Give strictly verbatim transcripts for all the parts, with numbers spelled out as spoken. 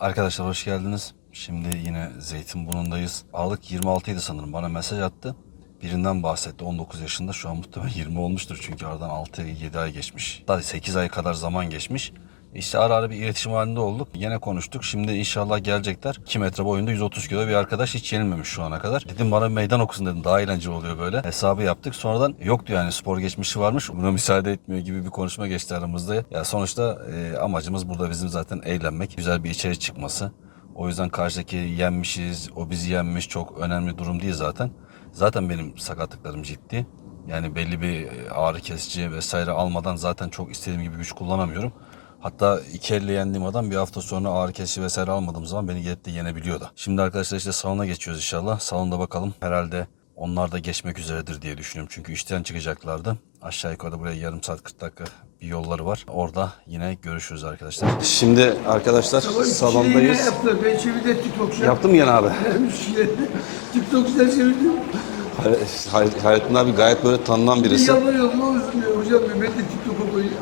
Arkadaşlar hoş geldiniz. Şimdi yine Zeytinburnu'ndayız. Ağalık yirmi altıydı sanırım. Bana mesaj attı. Birinden bahsetti. on dokuz yaşında. Şu an muhtemelen yirmi olmuştur. Çünkü aradan altı yedi ay geçmiş. Daha sekiz ay kadar zaman geçmiş. İşte ara ara bir iletişim halinde olduk. Yine konuştuk. Şimdi inşallah gelecekler. iki metre boyunda yüz otuz kilo bir arkadaş, hiç yenilmemiş şu ana kadar. Dedim bana meydan okusun dedim. Daha eğlenceli oluyor böyle. Hesabı yaptık. Sonradan yoktu yani, spor geçmişi varmış. Buna müsaade etmiyor gibi bir konuşma geçti aramızda. Ya sonuçta e, amacımız burada bizim zaten eğlenmek. Güzel bir içerik çıkması. O yüzden karşıdaki yenmişiz, o bizi yenmiş çok önemli durum değil zaten. Zaten benim sakatlıklarım ciddi. Yani belli bir ağrı kesici vesaire almadan zaten çok istediğim gibi güç kullanamıyorum. Hatta iki elle yendiğim adam bir hafta sonra ağrı kesici vesaire almadığım zaman beni gelip de yenebiliyordu. Şimdi arkadaşlar işte salona geçiyoruz inşallah. Salonda bakalım, herhalde onlar da geçmek üzeredir diye düşünüyorum. Çünkü işten çıkacaklardı. Aşağı yukarıda buraya yarım saat kırk dakika bir yolları var. Orada yine görüşürüz arkadaşlar. Şimdi arkadaşlar salondayız. Yine yaptı. Ben çevirdim TikTok'ta. Yaptın mı yine abi? TikTok'ta çevirdim. Hay- Hayrettin abi gayet böyle tanınan Bir birisi. yalvarıyorum, ne olsun diyor. Hocam diyor, ben de TikTok'a koyayım.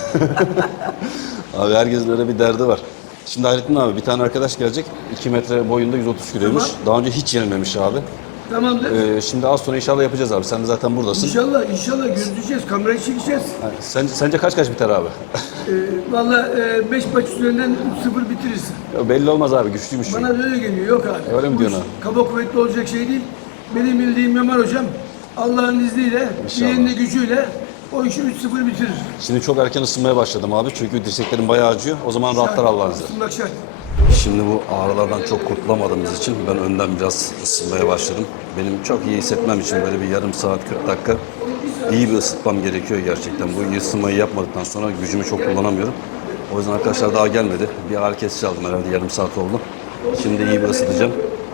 Abi herkesin öyle bir derdi var. Şimdi Hayrettin abi bir tane arkadaş gelecek. iki metre boyunda yüz otuz kiloymuş. Tamam. Daha önce hiç yenilmemiş abi. Tamamdır. Ee, şimdi az sonra inşallah yapacağız abi. Sen de zaten buradasın. İnşallah, inşallah görüşeceğiz. Kamerayı çekeceğiz. Ha, Sen, sence kaç kaç biter abi? Ee, Valla e, beş maç üzerinden üç sıfır bitiririz. Ya belli olmaz abi, güçlüymüş çünkü. Bana da öyle geliyor. Yok abi. Öyle mi Bu diyorsun iş abi? Kaba kuvvetli olacak şey değil. Benim bildiğim Ömer hocam Allah'ın izniyle, İnşallah. yeğeninin gücüyle o işi üç sıfır bitirir. Şimdi çok erken ısınmaya başladım abi. Çünkü dirseklerim bayağı acıyor. O zaman rahatlar Allah'ın izniyle. Isınmak şart. Şimdi bu ağrılardan çok kurtulamadığımız için ben önden biraz ısınmaya başladım. Benim çok iyi hissetmem için böyle bir yarım saat kırk dakika iyi bir ısıtmam gerekiyor gerçekten. Bu ısınmayı yapmadıktan sonra gücümü çok kullanamıyorum. O yüzden arkadaşlar daha gelmedi. Bir ağrı kesici aldım, herhalde yarım saat oldu. Şimdi iyi bir ısıtacağım.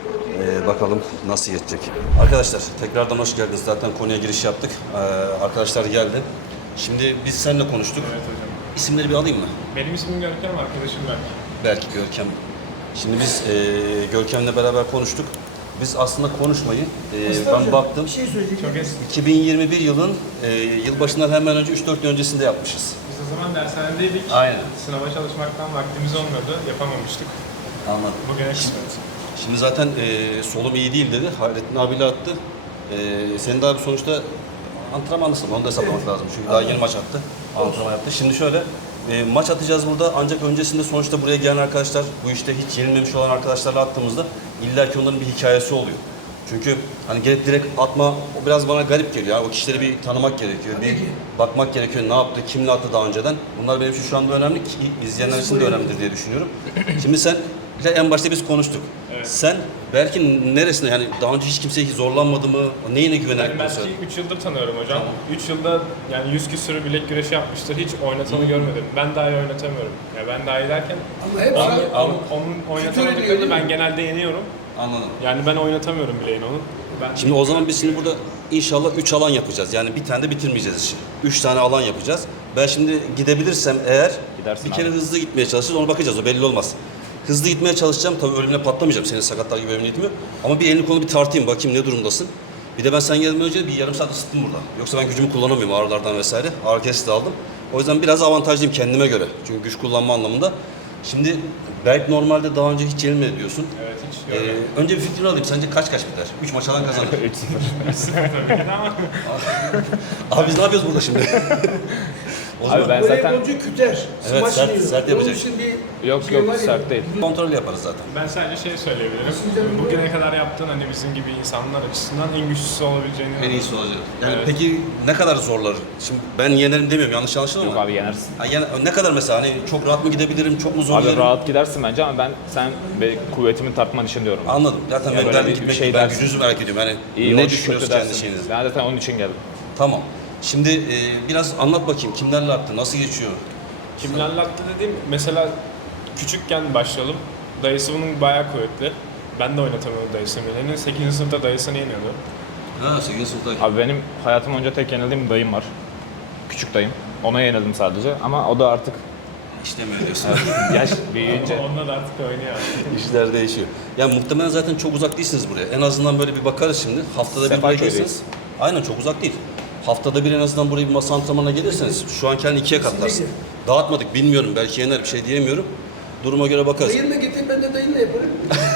Ee, bakalım nasıl geçecek. Arkadaşlar tekrardan hoş geldiniz. Zaten konuya giriş yaptık. Ee, arkadaşlar geldi. Şimdi biz seninle konuştuk. Evet hocam. İsimleri bir alayım mı? Benim ismim Görkem, arkadaşım Berk. Belki Görkem. Şimdi biz e, Görkem'le beraber konuştuk. Biz aslında konuşmayı, e, ben baktım Bir şey söyleyeceğim. Çok eski. iki bin yirmi bir yılın e, yılbaşından hemen önce üç dört gün öncesinde yapmışız. Biz o zaman dershanedeydik. Aynen. Sınava çalışmaktan vaktimiz olmuyordu, yapamamıştık. Anladım. Bugüne kısmet. Şimdi zaten e, solum iyi değil dedi. Hayrettin abiyle attı. E, senin de abi sonuçta antrenmanlısın. Onu da hesaplamak lazım. Çünkü daha yeni maç attı. Antrenman yaptı. Şimdi şöyle, e, maç atacağız burada. Ancak öncesinde sonuçta buraya gelen arkadaşlar, bu işte hiç yenilmemiş olan arkadaşlarla attığımızda illaki onların bir hikayesi oluyor. Çünkü hani gelip direkt atma, o biraz bana garip geliyor. Yani o kişileri bir tanımak gerekiyor. Bir bakmak gerekiyor. Ne yaptı, kimle attı daha önceden. Bunlar benim için şu anda önemli ki izleyenler için de önemlidir diye düşünüyorum. Şimdi sen en başta biz konuştuk. Evet. Sen Berk'in neresinde, yani daha önce hiç kimseye zorlanmadı mı? Neyine güvenerek Ben bunu belki söyledin? üç yıldır tanıyorum hocam. üç yılda yani yüz küsürü bilek güreşi yapmıştır. Hiç oynatanı görmedim. Ben daha iyi oynatamıyorum. Ya ben daha iyi derken Ama hep onun, sen- onun, onun oynatamadıklarını ben genelde yeniyorum. Anladım. Yani ben oynatamıyorum bileğini onun. Ben Şimdi o zaman biz şimdi burada inşallah üç alan yapacağız. Yani bir tane de bitirmeyeceğiz işi. üç tane alan yapacağız. Ben şimdi gidebilirsem eğer Gidersin bir kere abi. hızlı gitmeye çalışacağız. Ona bakacağız. O belli olmaz. Hızlı gitmeye çalışacağım. Tabii ölümle patlamayacağım. Senin sakatlar gibi ölüm niyetim yok. Ama bir elini kolu bir tartayım. Bakayım ne durumdasın. Bir de ben sen gelmeden önce bir yarım saat ısıttım burada. Yoksa ben gücümü kullanamıyorum ağrılardan vesaire. Ağrı kesici de aldım. O yüzden biraz avantajlıyım kendime göre. Çünkü güç kullanma anlamında. Şimdi Berk normalde daha önce hiç yenilmedi diyorsun. evet hiç Ee, görmedim. önce bir fikrini alayım. Sence kaç kaç biter? üç maç alan kazanır. üç sıfır. Tabii ki de ama Abi biz ne yapıyoruz burada şimdi? O zaman Abi ben Böyle zaten yapınca küter. Evet, Smaç sert- yiyor. sert yapacak. Onun için bir yok şey var yok ya. sert değil. kontrol yaparız zaten. ben sadece şey söyleyebilirim. Bugüne kadar yaptığın hani bizim gibi insanlar açısından en güçlüsü olabileceğini En iyisi olacak. Yani Evet. peki ne kadar zorlar? Şimdi ben yenerim demiyorum, yanlış anlaşılma Yok ama. abi yenersin. Ha, yani ne kadar mesela, hani çok rahat mı gidebilirim, çok mu Abi zorlarım? rahat gidersin bence ama ben sen be, kuvvetimi tartman için diyorum. Anladım. Zaten Ya ben böyle derdim bir- ki bir ben, şey ben dersin. gücünüzü merak ediyorum. Yani İyi ne hoş, düşünüyorsun kötü kendi dersin. şeyinizi? Ben zaten onun için geldim. Tamam. Şimdi e, biraz anlat bakayım, kimlerle attın, nasıl geçiyor? Kimlerle attı dediğim mesela küçükken başlayalım. Dayısı bunun bayağı kuvvetli. Ben de oynatamıyordum dayısını bileğini. sekizinci sınıfta dayısını yeniyordu. Ha, sekizinci sınıfta. Abi benim hayatım boyunca tek yenildiğim dayım var. Küçük dayım. Ona yenildim sadece ama o da artık İşlemiyor diyorsun. yaş büyüyünce. Onunla da artık oynuyor. İşler değişiyor. Ya muhtemelen zaten çok uzak değilsiniz buraya. En azından böyle bir bakarız şimdi. Haftada bir buraya Sefaköy'deyiz. gelirsiniz. Aynen, çok uzak değil. Haftada bir en azından buraya bir masa antrenmanına gelirseniz şu an kendi ikiye katlarsın. Dağıtmadık, bilmiyorum, belki yener, bir şey diyemiyorum. Duruma göre bakarız. Dayınla getir, ben de dayınla yaparım.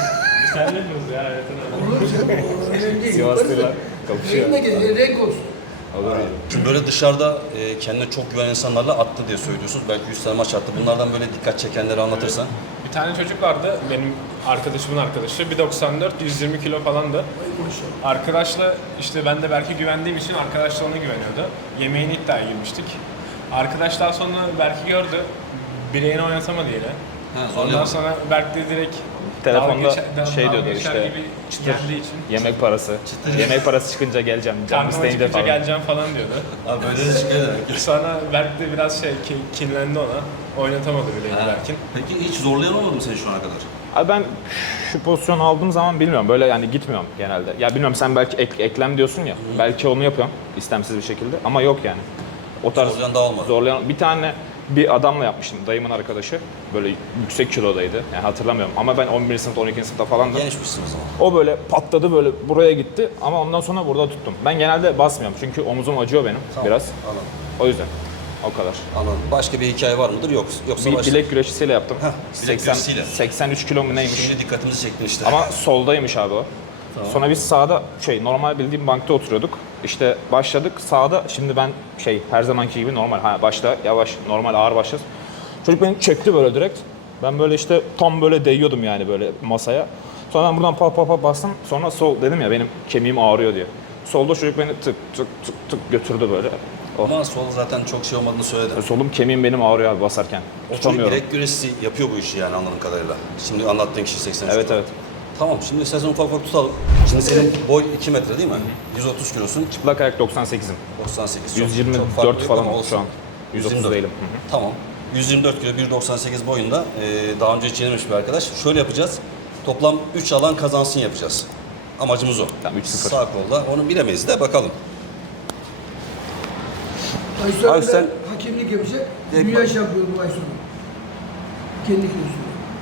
Sen ne diyorsun ya Ertan abi? Olur canım, o önemli değil. Sivaslılar Yaparız da. kapışıyor. Dayınla getir, renk olsun. Olur. Şimdi böyle dışarıda e, kendine çok güvenen insanlarla attı diye söylüyorsunuz. Belki yüz tane maç attı. Bunlardan böyle dikkat çekenleri anlatırsan. Bir tane çocuk vardı, benim arkadaşımın arkadaşı. bir doksan dört, yüz yirmi kilo falandı. Arkadaşla, işte ben de Berk'e güvendiğim için arkadaş da ona güveniyordu. Yemeğini iddiaya girmiştik. Arkadaş daha sonra Berk'i gördü. Bileğini oynatamadı yine. Ha, Ondan zorlayamadı. sonra Berk de direkt Telefonda dalga geçer- dalga şey diyordu geçer işte, gibi çıtır, geldiği için. yemek parası. Yemek parası çıkınca geleceğim. Canım Karnıma isteyince çıkınca falan. geleceğim falan diyordu. Abi böyle de çıkıyor demek. Sonra Berk de biraz şey ki- kinlendi ona. Oynatamadı bileğini Berk'in. Peki hiç zorlayan olmadı mı seni şu ana kadar? Abi ben şu pozisyonu aldığım zaman bilmiyorum böyle yani gitmiyorum genelde. Ya bilmiyorum sen belki ek- eklem diyorsun ya. Belki onu yapıyorum istemsiz bir şekilde ama yok yani. O tarz Zorlayan daha olmadı. zorlayan bir tane bir adamla yapmıştım dayımın arkadaşı. Böyle yüksek kilodaydı. Yani hatırlamıyorum ama ben on birinci sınıfta on ikinci sınıfta falandım. Gençmişsin o zaman. O böyle patladı böyle buraya gitti ama ondan sonra burada tuttum. Ben genelde basmıyorum çünkü omuzum acıyor benim biraz. Anladım. O yüzden o kadar. Anladım. Başka bir hikaye var mıdır? Yok. Yoksa Bir başka. bilek güreşisiyle yaptım. bilek seksen, güreşisiyle. seksen üç kilo mu neymiş? Şimdi dikkatimizi çektin işte. Ama soldaymış abi o. Sonra biz sağda şey normal bildiğim bankta oturuyorduk. İşte başladık sağda şimdi ben şey her zamanki gibi normal ha başta yavaş normal ağır başladı. Çocuk beni çekti böyle direkt. Ben böyle işte tam böyle değiyordum yani böyle masaya. Sonra ben buradan pa pa pa bastım. Sonra sol dedim ya benim kemiğim ağrıyor diye. Solda çocuk beni tık tık tık tık götürdü böyle. Oh. Ama sol zaten çok şey olmadığını söyledi. Solum kemiğim benim ağrıyor abi basarken. O çocuk Tutamıyorum. bilek güreşi yapıyor bu işi yani anladığım kadarıyla. Şimdi anlattığın kişi seksen üç Evet kilo. evet. Tamam şimdi sezonu ufak ufak tutalım. Şimdi senin boy iki metre değil mi? yüz otuz kilosun. Çıplak ayak doksan sekizim. doksan sekiz. Çok- yüz çok yirmi farkı dört yok falan ama oldu olsun. şu an. yüz otuz yüz yirmi dört. değilim. Hı hı. Tamam. yüz yirmi dört kilo bir doksan sekiz boyunda e, daha önce hiç yenilmiş bir arkadaş. Şöyle yapacağız. Toplam üç alan kazansın yapacağız. Amacımız o. Tamam, üç sıfır. Sağ kolda. Onu bilemeyiz de bakalım. Aysun Abi abi sen- hakemlik yapacak. Direkt Dünya bak. şampiyonu bu Aysun. Kendi kilosunu.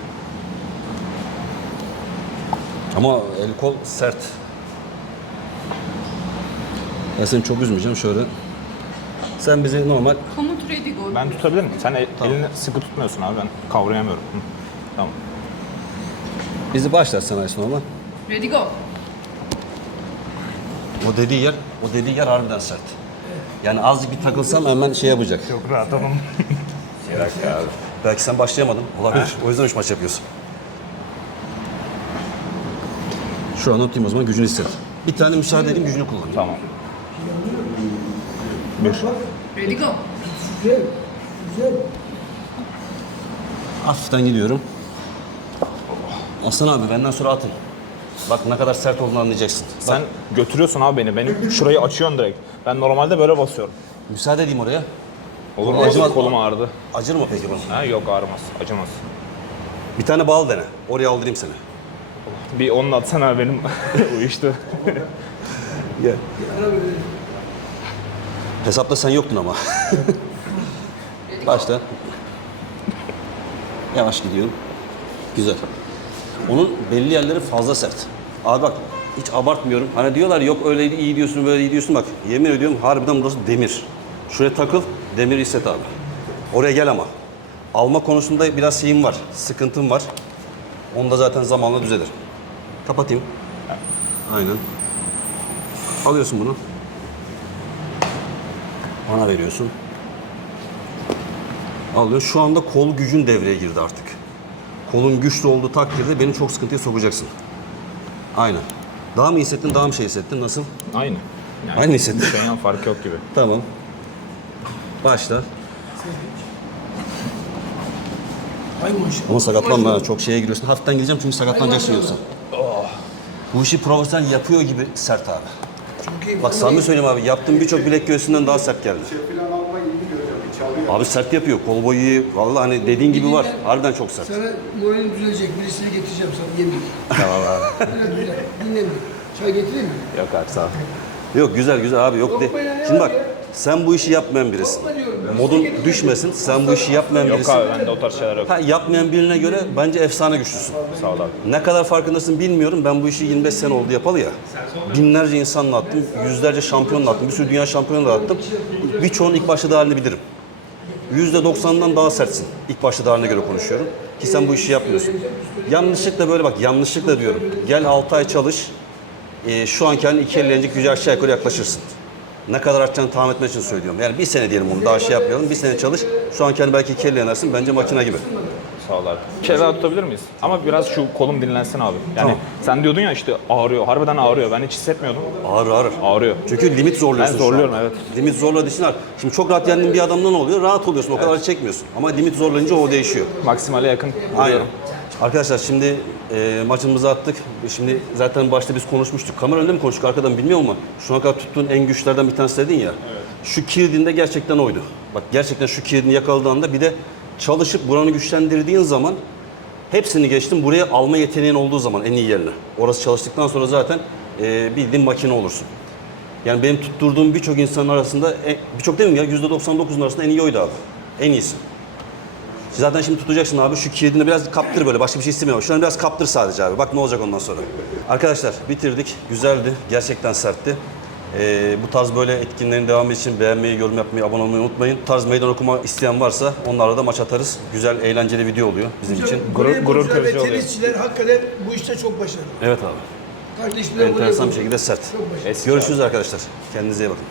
Ama el kol sert. Ben seni çok üzmeyeceğim şöyle. Sen bizi normal Komut ready go. Ben tutabilir miyim? Sen el- elini sıkı tutmuyorsun abi ben kavrayamıyorum. Hı. Tamam. bizi başlatsan Aysun normal. Ready go. O dediği yer, o dediği yer harbiden sert. Yani azıcık bir takılsam hemen şey yapacak. Çok rahat olun. Bir dakika abi. Belki sen başlayamadın. Olabilir. O yüzden üç maç yapıyorsun. Şu an atayım o zaman gücünü hisset. Bir tane müsaade edeyim gücünü kullan. Tamam. Ready go. Güzel. Güzel. Hafiften gidiyorum. Aslan abi benden sonra atın. Bak ne kadar sert olduğunu anlayacaksın. Sen götürüyorsun abi beni. Beni şurayı açıyorsun direkt. Ben normalde böyle basıyorum. Müsaade edeyim oraya. Olur mu? Acımaz. Kolum ağrıdı. Acır mı peki bana? Ha yok ağrımaz. Acımaz. Bir tane bal dene. Oraya aldırayım seni. Bir onun atsana abi benim uyuştu. Gel. Ara böyle. Hesapta sen yoktun ama. Başla. Yavaş gidiyorum. Güzel. Onun belli yerleri fazla sert. Abi bak hiç abartmıyorum. Hani diyorlar yok öyle iyi diyorsun böyle iyi diyorsun bak. Yemin ediyorum harbiden burası demir. Şuraya takıl demir hisset abi. Oraya gel ama. Alma konusunda biraz şeyim var. Sıkıntım var. Onu da zaten zamanla düzelir. Kapatayım. Aynen. Alıyorsun bunu. Bana veriyorsun. Alıyorsun. Şu anda kol gücün devreye girdi artık. Kolun güçlü olduğu takdirde beni çok sıkıntıya sokacaksın. Aynen. Daha mı hissettin, daha mı şey hissettin? Nasıl? Aynı. Yani Aynı hissettim. Şu an fark yok gibi. Tamam. Başla. Ay maşallah. Ama sakatlanma. Maşallah. ha, Çok şeye giriyorsun. Hafiften gideceğim çünkü sakatlanacaksın Ay yoksa. maşallah. Bu işi profesyonel yapıyor gibi sert abi. Çok iyi. Bak samimi söyleyeyim abi. Yaptığım birçok bilek göğsünden daha sert geldi. Abi sert yapıyor. Kol boyu iyi. Vallahi hani dediğin gibi var. Harbiden çok sert. Sana moralin düzelecek. Birisini getireceğim sana yemin. Tamam abi. Öyle güzel. Dinlemiyor. Çay getireyim mi? Yok abi sağ ol. Yok güzel güzel abi yok, Yok de. be ya, ne Şimdi var bak ya? sen bu işi yapmayan birisin. Korkma diyorum ben. Modun Getireceğim. düşmesin. Sen bu işi yapmayan Yok birisin. abi bende o tarz şeyler yok. Ha, yapmayan birine göre bence efsane güçlüsün. Sağ ol abi. Ne kadar farkındasın bilmiyorum. Ben bu işi yirmi beş sene oldu yapalı ya. Binlerce insanla attım, yüzlerce şampiyonla attım, bir sürü dünya şampiyonla attım. Birçoğunun ilk başladığı halini bilirim. yüzde doksandan daha sertsin. İlk başladığı haline göre konuşuyorum. ki sen bu işi yapmıyorsun. Yanlışlıkla böyle bak, yanlışlıkla diyorum. Gel altı ay çalış, e, şu anki halin iki ellenecek gücü aşağı yukarı yaklaşırsın. Ne kadar artacağını tahmin etmek için söylüyorum. Yani bir sene diyelim bunu, daha şey yapmayalım. Bir sene çalış, şu anki halin belki iki elle yenersin. Bence makine gibi. Sağ ol abi. Bir şey daha tutabilir miyiz? Ama biraz şu kolum dinlensin abi. Yani Tamam. sen diyordun ya işte ağrıyor. Harbiden ağrıyor. Ben hiç hissetmiyordum. Ağır ağır. Ağrıyor. Çünkü limit zorluyorsun Ben şu an. zorluyorum, evet. Limit zorladığı için ağır. Şimdi çok rahat yendiğin bir adamdan oluyor, rahat oluyorsun. O kadar acı çekmiyorsun. Ama limit zorlayınca o değişiyor. Maksimale yakın Aynen. vuruyorum. Arkadaşlar şimdi e, maçımızı attık. Şimdi zaten başta biz konuşmuştuk. Kamera önünde mi konuştuk arkadan bilmiyorum ama şu ana kadar tuttuğun en güçlerden bir tanesi dedin ya. Şu kilidinde gerçekten oydu. Bak gerçekten şu kilidini yakaladığında bir de çalışıp buranı güçlendirdiğin zaman hepsini geçtim. Buraya alma yeteneğin olduğu zaman en iyi yerine. Orası çalıştıktan sonra zaten e, bildiğin makine olursun. Yani benim tutturduğum birçok insanın arasında, e, birçok demeyeyim ya, yüzde doksan dokuzun arasında en iyi oydu abi. En iyisi. Zaten şimdi tutacaksın abi, şu kilidini biraz kaptır böyle, başka bir şey istemiyorum. Şu an biraz kaptır sadece abi, bak ne olacak ondan sonra. Arkadaşlar bitirdik, güzeldi, gerçekten sertti. Ee, bu tarz böyle etkinlerin devamı için beğenmeyi, yorum yapmayı, abone olmayı unutmayın. Bu tarz meydan okuma isteyen varsa onlarla da maç atarız. Güzel, eğlenceli video oluyor bizim için. Gurur- gurur Voleybolcular ve kırıcı oluyor. tenisçiler hakikaten bu işte çok başarılı. Evet abi, Kardeşler enteresan bir voleybol- şekilde sert. Çok başarılı. Eski Görüşürüz arkadaşlar, kendinize iyi bakın.